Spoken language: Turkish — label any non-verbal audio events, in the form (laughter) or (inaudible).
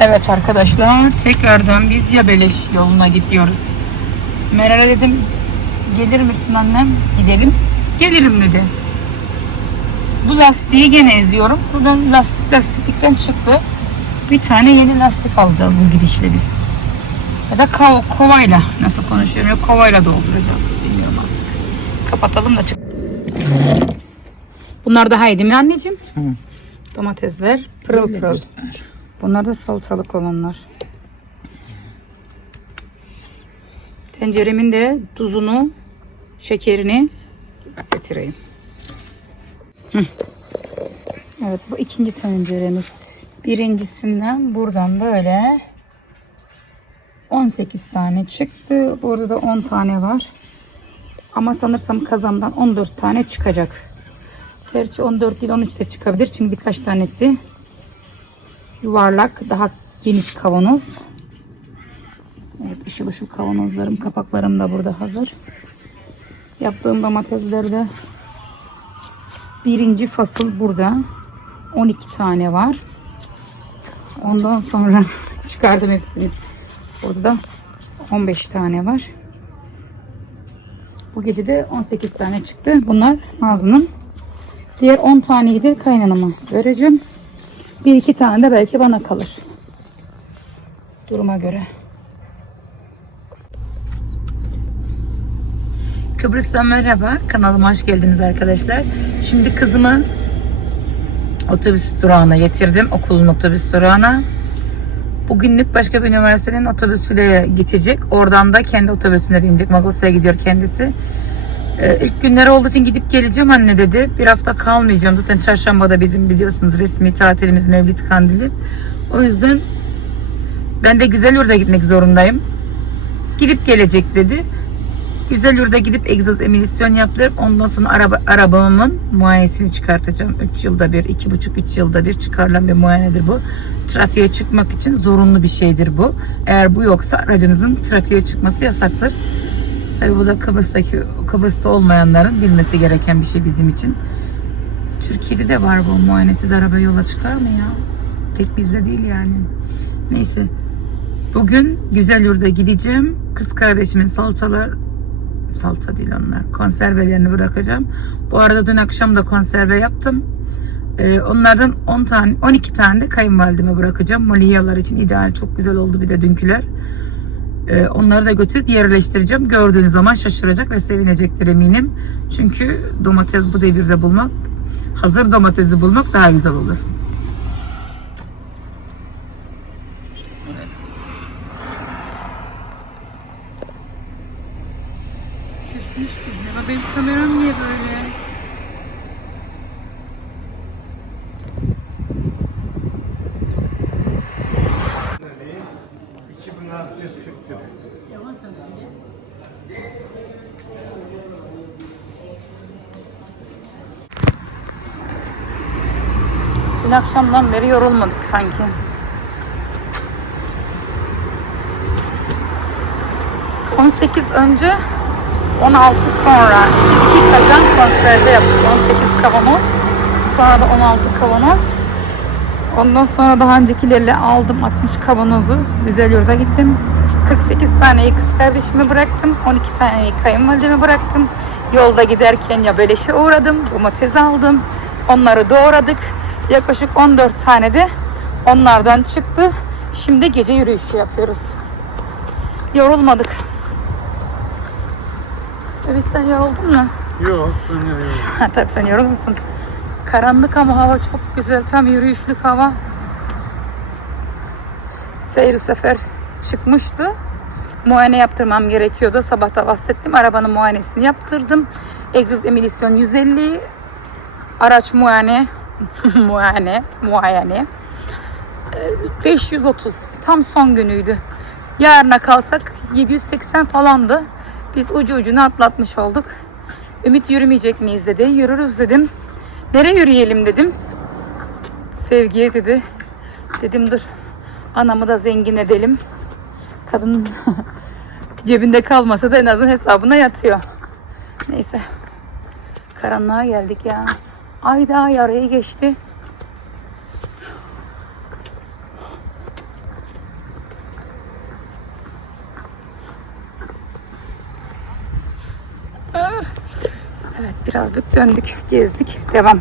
Evet arkadaşlar tekrardan biz Yabeleş yoluna gidiyoruz. Meral'e dedim gelir misin annem? Gidelim. Gelirim dedi. Bu lastiği gene eziyorum. Buradan lastik lastiklikten çıktı. Bir tane yeni lastik alacağız bu gidişle biz. Ya da kov- kovayla nasıl konuşuyorum ya kovayla dolduracağız. Bilmiyorum artık. Kapatalım da çık. Bunlar daha iyi değil mi anneciğim? Domatesler pırıl pırıl. Bunlar da salçalık olanlar. Tenceremin de tuzunu, şekerini getireyim. Evet bu ikinci tenceremiz. Birincisinden buradan böyle 18 tane çıktı. Burada da 10 tane var. Ama sanırsam kazandan 14 tane çıkacak. Gerçi 14 değil 13 de çıkabilir. Çünkü birkaç tanesi yuvarlak daha geniş kavanoz. Evet ışıl ışıl kavanozlarım kapaklarım da burada hazır. Yaptığım domateslerde birinci fasıl burada. 12 tane var. Ondan sonra (laughs) çıkardım hepsini. Burada da 15 tane var. Bu gece de 18 tane çıktı. Bunlar Nazlı'nın. Diğer 10 taneyi de kaynanama vereceğim. Bir iki tane de belki bana kalır. Duruma göre. Kıbrıs'tan merhaba. Kanalıma hoş geldiniz arkadaşlar. Şimdi kızımı otobüs durağına getirdim. Okulun otobüs durağına. Bugünlük başka bir üniversitenin otobüsüyle geçecek. Oradan da kendi otobüsüne binecek. Magosa'ya gidiyor kendisi. Ee, ilk günleri olduğu için gidip geleceğim anne dedi. Bir hafta kalmayacağım. Zaten çarşambada bizim biliyorsunuz resmi tatilimiz Mevlid Kandili. O yüzden ben de Güzelyurt'a gitmek zorundayım. Gidip gelecek dedi. Güzelyurt'a gidip egzoz emisyon yaptırıp ondan sonra araba, arabamın muayenesini çıkartacağım. 3 yılda bir, 2,5-3 yılda bir çıkarılan bir muayenedir bu. Trafiğe çıkmak için zorunlu bir şeydir bu. Eğer bu yoksa aracınızın trafiğe çıkması yasaktır. Tabii bu da Kıbrıs'taki Kıbrıs'ta olmayanların bilmesi gereken bir şey bizim için. Türkiye'de de var bu muayenesiz araba yola çıkar mı ya? Tek bizde değil yani. Neyse. Bugün Güzelyurt'a gideceğim. Kız kardeşimin salçalar salça değil onlar. Konservelerini bırakacağım. Bu arada dün akşam da konserve yaptım. Ee, onlardan 10 tane 12 tane de kayınvalideme bırakacağım. Moliyalar için ideal çok güzel oldu bir de dünküler. Ee, onları da götürüp yerleştireceğim. Gördüğünüz zaman şaşıracak ve sevinecektir eminim. Çünkü domates bu devirde bulmak, hazır domatesi bulmak daha güzel olur. Küsmüş bizi. Ama benim kameram niye böyle? Dün akşamdan beri yorulmadık sanki. ...18 önce... ...16 sonra... ...2 kazan konserve yaptık. 18 kavanoz. Sonra da 16 kavanoz. Ondan sonra daha öncekilerle aldım 60 kavanozu. Güzel yurda gittim. 48 taneyi kız kardeşime bıraktım. 12 taneyi kayınvalideme bıraktım. Yolda giderken ya beleşe uğradım. Domates aldım. Onları doğradık. Yaklaşık 14 tane de onlardan çıktı. Şimdi gece yürüyüşü yapıyoruz. Yorulmadık. Evet sen yoruldun mu? Yok ben. Ha, (laughs) tabii sen yorulmuşsun. Karanlık ama hava çok güzel. Tam yürüyüşlük hava. Seyir sefer çıkmıştı. Muayene yaptırmam gerekiyordu. Sabah da bahsettim. Arabanın muayenesini yaptırdım. Egzoz emisyon 150. Araç muayene. (laughs) muayene. Muayene. Ee, 530. Tam son günüydü. Yarına kalsak 780 falandı. Biz ucu ucuna atlatmış olduk. Ümit yürümeyecek miyiz dedi. Yürürüz dedim. Nereye yürüyelim dedim. Sevgiye dedi. Dedim dur. Anamı da zengin edelim. Kadın (laughs) cebinde kalmasa da en azından hesabına yatıyor. Neyse. Karanlığa geldik ya. Ay daha yarıyı geçti. Evet birazcık döndük, gezdik. Devam.